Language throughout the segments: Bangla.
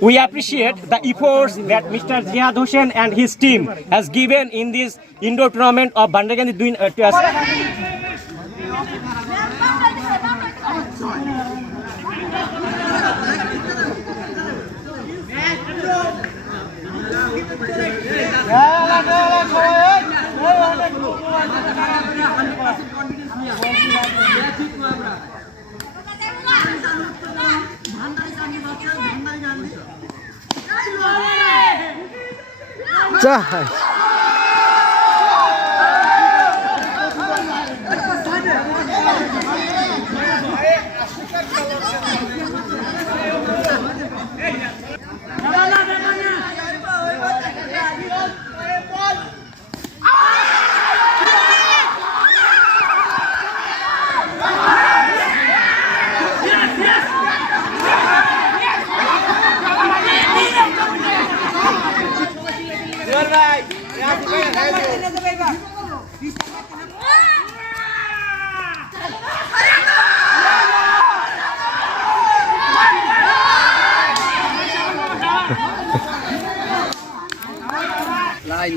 We appreciate the efforts that Mr. Jihad Hussain and his team has given in this indoor tournament of Bandagandi doing uh, Guys!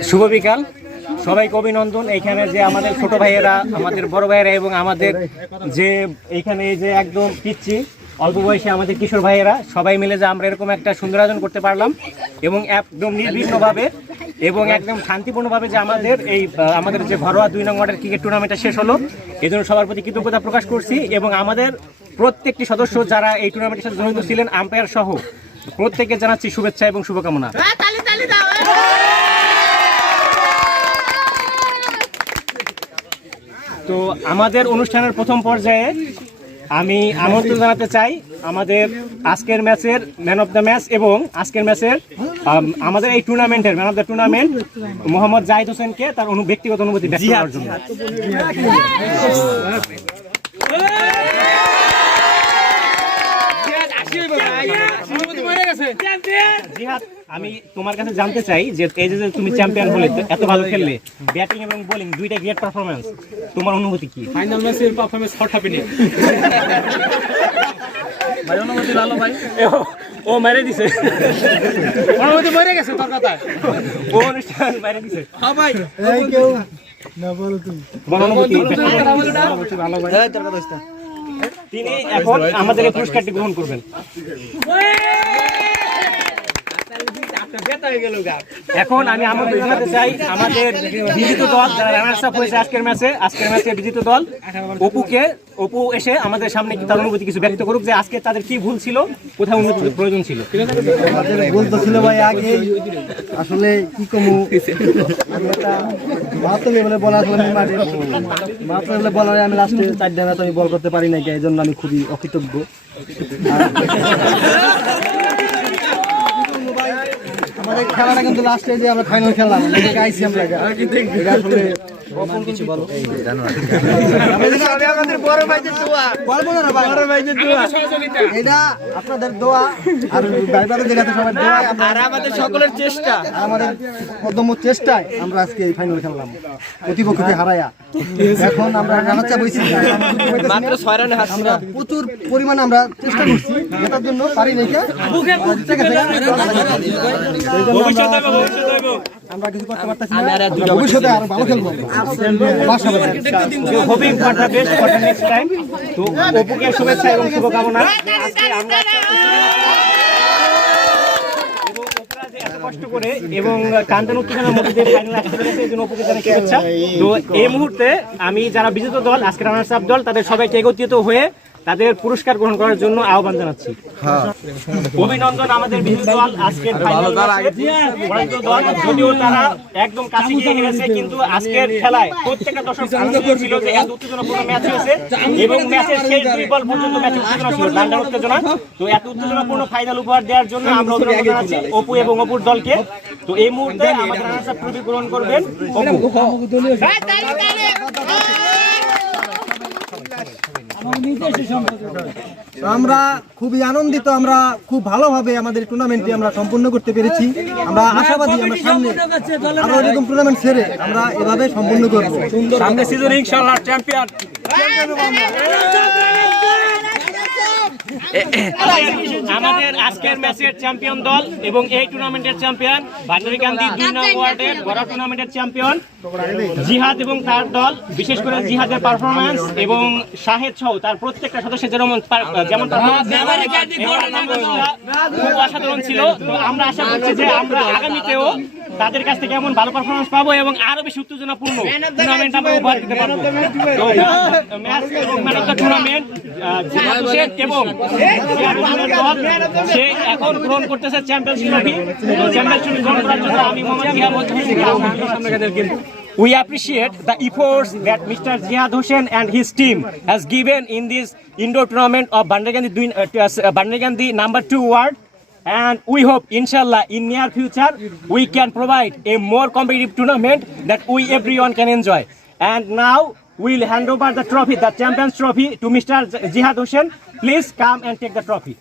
শুভ বিকাল। সবাইকে অভিনন্দন। এইখানে যে আমাদের ছোট ভাইয়েরা, আমাদের বড় ভাইয়েরা এবং আমাদের যে এইখানে এই যে একদম পিচ্ছি অল্প বয়সে আমাদের কিশোর ভাইয়েরা সবাই মিলে যে আমরা এরকম একটা সুন্দর আয়োজন করতে পারলাম এবং একদম নির্বিঘ্নভাবে এবং একদম শান্তিপূর্ণভাবে যে আমাদের এই আমাদের যে ঘরোয়া দুই নং ওয়ার্ডের ক্রিকেট টুর্নামেন্টটা শেষ হলো এই জন্য সবার প্রতি কৃতজ্ঞতা প্রকাশ করছি এবং আমাদের প্রত্যেকটি সদস্য যারা এই টুর্নামেন্টের সাথে জড়িত ছিলেন আম্পায়ার সহ প্রত্যেককে জানাচ্ছি শুভেচ্ছা এবং শুভকামনা। তো আমাদের অনুষ্ঠানের প্রথম পর্যায়ে আমি আমন্ত্রণ জানাতে চাই আমাদের আজকের ম্যাচের ম্যান অফ দ্য ম্যাচ এবং আজকের ম্যাচের আমাদের এই টুর্নামেন্টের man of the tournament Mohammad Zahid হোসেনকে তার অনু ব্যক্তিগত অনুভূতি ব্যক্ত করার জন্য। জিহাদ আমি তোমার কাছে জানতে চাই যে এই যে তুমি চ্যাম্পিয়ন হলে এত ভালো খেললে ব্যাটিং এবং বোলিং দুইটা গ্রেট পারফরমেন্স তোমার অনুভূতি কি? ফাইনাল ম্যাচের পারফরমেন্স হট হ্যাপেনি ভাই অনুমতি লালো ভাই? ও- মেরে দিছে। অনুমতি মরে গেছে তোর কথা ও অনুষ্ঠান মেরে দিছে। হ্যাঁ ভাই। তোমার অনুভূতি তিনি এখন আমাদের এই পুরস্কারটি গ্রহণ করবেন। এখন আমি আমন্ত্রণ জানাতে চাই আমাদের বিজিত দল যারা রানার্স আপ হয়েছে আজকের ম্যাচে আজকের ম্যাচে বিজিত দল। অপুকে অপু এসে আমাদের সামনে কি তার অনুভূতি কিছু ব্যক্ত করুক যে আজকে তাদের কি ভুল ছিল কোথায় উন্নতির প্রয়োজন ছিল? ভুল তো ছিল ভাই আগে আসলে কি কমু? মাত্র লেভেলে বল আসলে আমি মাঠে। মাত্র লেভেলে বলারে আমি লাস্টে চারটা ম্যাচ আমি বল করতে পারি নাই এই জন্য আমি খুবই অকৃতজ্ঞ আর- আমাদের খেলাটা কিন্তু লাস্টে যে আমরা ফাইনাল খেললাম আইসি আমরা কিছু বলো? বলব না ভাই। এটা আপনাদের দোয়া। আর দোয়া আমাদের সকলের চেষ্টা। আমাদের প্রথম চেষ্টায় আমরা আজকে এই ফাইনাল খেললাম। প্রতিপক্ষকে হারায়া এখন আমরা রানাচ্চা বইছি মাত্র ছয় রানে আমরা প্রচুর পরিমাণে আমরা চেষ্টা করছি। জন্য পারি নাই আমরা- আমরা কিছু করতে পারতেছি না। ভবিষ্যতে আরও ভালো খেলব। বাসা বাসা। Hoping for the best for the next time তো অপুকে শুভেচ্ছা এবং শুভকামনা। আজকে আমরা এবং অপুরা যে এত কষ্ট করে এবং কান্তন উত্তেজনার মধ্যে দিয়ে ফাইনাল আসতে পেরেছে এই জন্য অপুকে শুভেচ্ছা। তো এই মুহূর্তে আমি যারা বিজেতা দল আজকে রানার্স আপ দল তাদের সবাইকে একত্রিত হয়ে তাদের পুরস্কার গ্রহণ করার জন্য আহ্বান জানাচ্ছি। অভিনন্দন আমাদের দল। আজকের ফাইনাল দল যদিও তারা একদম কাছে গিয়ে হেরেছে কিন্তু আজকের খেলায় প্রত্যেকটা দর্শক ছিল যে এত উত্তেজনাপূর্ণ ম্যাচ হয়েছে। এবং ম্যাচের শেষ দুই বল পর্যন্ত ম্যাচ উত্তেজনা ছিল ডান্ডার উত্তেজনা। তো এত উত্তেজনাপূর্ণ ফাইনাল উপহার দেওয়ার জন্য আমরা অভিনন্দন জানাচ্ছি অপু এবং অপুর দলকে। তো এই মুহূর্তে আমাদের ট্রফি গ্রহণ করবেন। অপু। আমরা খুবই আনন্দিত আমরা খুব ভালোভাবে আমাদের টুর্নামেন্টটি আমরা সম্পূর্ণ করতে পেরেছি। আমরা আশাবাদী আমরা সামনে আরও এরকম টুর্নামেন্ট সেরে আমরা এভাবে সম্পূর্ণ করব। সামনে সিজন ইনশাআল্লাহ চ্যাম্পিয়ন আমাদের আজকের ম্যাচের চ্যাম্পিয়ন দল এবং এই টুর্নামেন্টের চ্যাম্পিয়ন ভান্ডারি গান্ধী দুই নং ওয়ার্ডের বড় টুর্নামেন্টের চ্যাম্পিয়ন। জিহাদ এবং তার দল বিশেষ করে জিহাদের পারফরমেন্স এবং শাহেদ সহ তার প্রত্যেকটা সদস্য যেমন যেমন performance অসাধারণ ছিল। তো আমরা আশা করছি যে আমরা আগামীতেও তাদের কাছ থেকে এমন ভালো পারফরমেন্স পাবো এবং আরও বেশি উত্তেজনাপূর্ণ টুর্নামেন্ট আমরা উপহার দিতে পারব man of the tournament Hossain এবং সে এখন গ্রহণ করতেছে চ্যাম্পিয়ন্স ট্রফি চ্যাম্পিয়ন্স ট্রফি গ্রহণ করার জন্য আমি মোহাম্মদ জিহাদ হোসেনকে We appreciate the efforts that Mr. Jihad Hossein and his team has given in this indoor tournament of uh. And we hope, inshallah, in near future, we can provide a more competitive tournament that we everyone can enjoy. And now we'll hand over the trophy, the champions trophy, to Mr. Jihad hussein Please come and take the trophy.